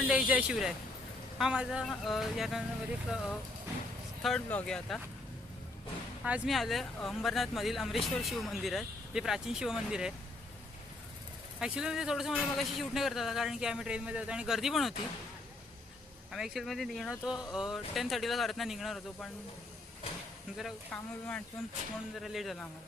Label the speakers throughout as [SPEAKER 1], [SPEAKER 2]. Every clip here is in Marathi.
[SPEAKER 1] मंडळी जय शिवराय. हा माझा या चॅनलमध्ये थर्ड ब्लॉग आहे आता. आज मी आलो आहे अंबरनाथमधील अमरेश्वर शिवमंदिर आहे जे प्राचीन शिवमंदिर आहे. ॲक्च्युली म्हणजे थोडंसं मला मगाशी शूट नाही करता कारण की आम्ही ट्रेनमध्ये होतो आणि गर्दी पण होती. आम्ही ॲक्च्युअलमध्ये निघणार होतो टेन थर्टीला घरातनं निघणार होतो पण जरा कामं म्हणून जरा लेट झाला आम्हाला.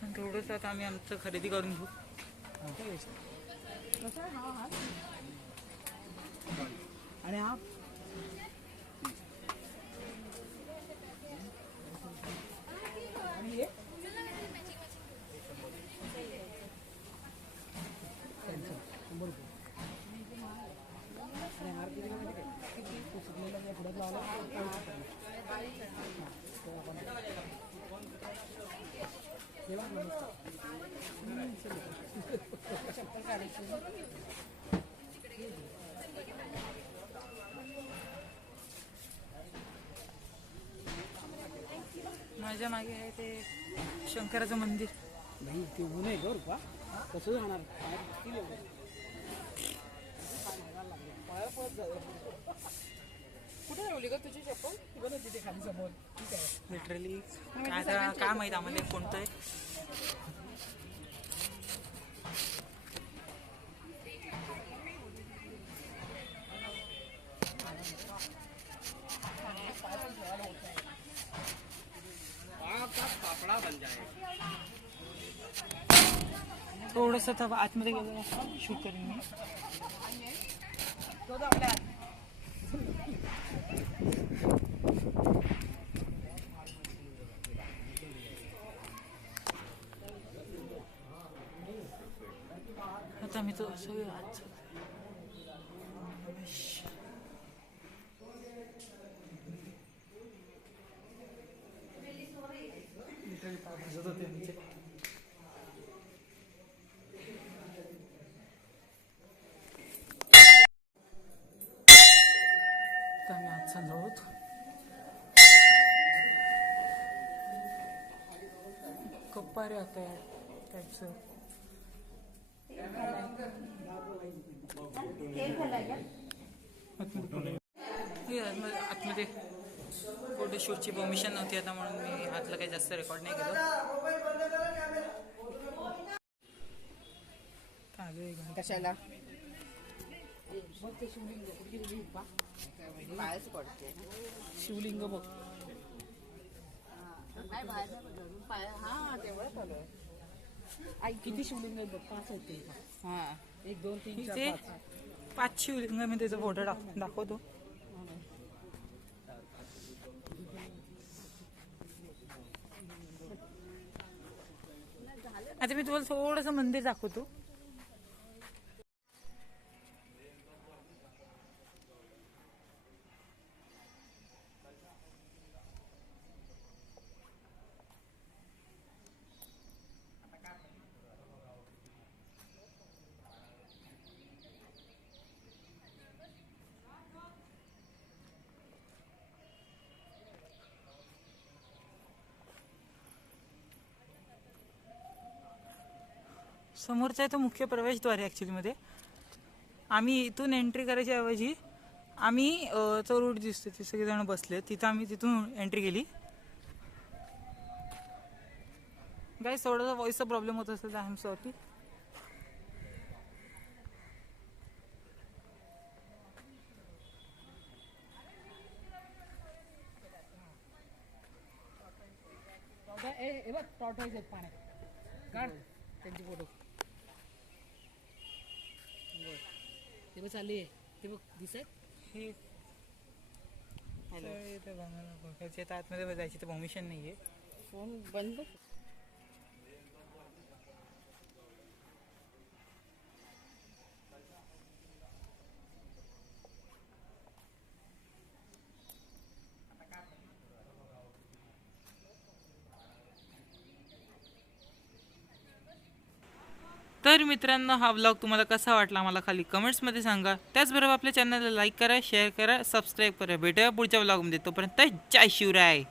[SPEAKER 1] पण थोडंसं आता आम्ही आमचं खरेदी करून घेऊ.
[SPEAKER 2] आणि हा
[SPEAKER 1] माझ्या मागे आहे ते शंकराचं मंदिर.
[SPEAKER 2] नाही ते ऊन आहे गं रुपा. कसं जाणार. कुठे ठेवली का तुझी चप्पल तिथे खाली समोर.
[SPEAKER 1] लिटरली काय आता काय माहीत आम्हाला कोणतं आहे थोडंसं आतमध्ये गेलं. शूट करीन मी. आता मी तो सगळं आत लिटरली पाय भाजत होते आमचे तर आम्ही आज चाललो आहोत कप्पारे आता या टाईपचं आतमध्ये आतमध्ये फोटोशूटची परमिशन नव्हती आता म्हणून मी आतलं काही जास्त रेकॉर्ड नाही केलं.
[SPEAKER 2] कशाला? शिवलिंग बघ.
[SPEAKER 3] काय हा तेवढं चालू आहे.
[SPEAKER 2] किती शिवलिंग बघ? पाच आहेत ते
[SPEAKER 3] हा.
[SPEAKER 2] एक दोन तीन चार
[SPEAKER 1] इथे
[SPEAKER 2] पाच
[SPEAKER 1] पाच शिवलिंग मी त्याचा फोटो टाक दाखवतो. आता मी तुम्हाला थोडंसं मंदिर दाखवतो. समोरचा आहे तो मुख्य प्रवेशद्वार आहे ॲक्च्युलीमध्ये आम्ही इथून एंट्री करायच्या ऐवजी आम्ही अ, तो रूट दिसतो ते सगळेजण बसले तिथं आम्ही तिथून एंट्री केली. काय थोडासा व्हॉइसचा प्रॉब्लेम होत असेल तर आय एम सॉरी
[SPEAKER 2] ए बघ टॉर्टॉईज आहेत पाण्यात. काढ. त्यांची फोटो बघ चालली आहे. ते बघ दिसत
[SPEAKER 1] हे तर इथं बघायला बघायचे आता आतमध्ये जायची तर परमिशन नाही आहे
[SPEAKER 3] फोन बंद
[SPEAKER 1] तर मित्रांनो हा ब्लॉग तुम्हाला कसा वाटला मला खाली कमेंट्समध्ये सांगा. त्याचबरोबर आपल्या चॅनलला लाईक करा शेअर करा सबस्क्राईब करा. भेटूया पुढच्या ब्लॉगमध्ये तोपर्यंत जय शिवराय.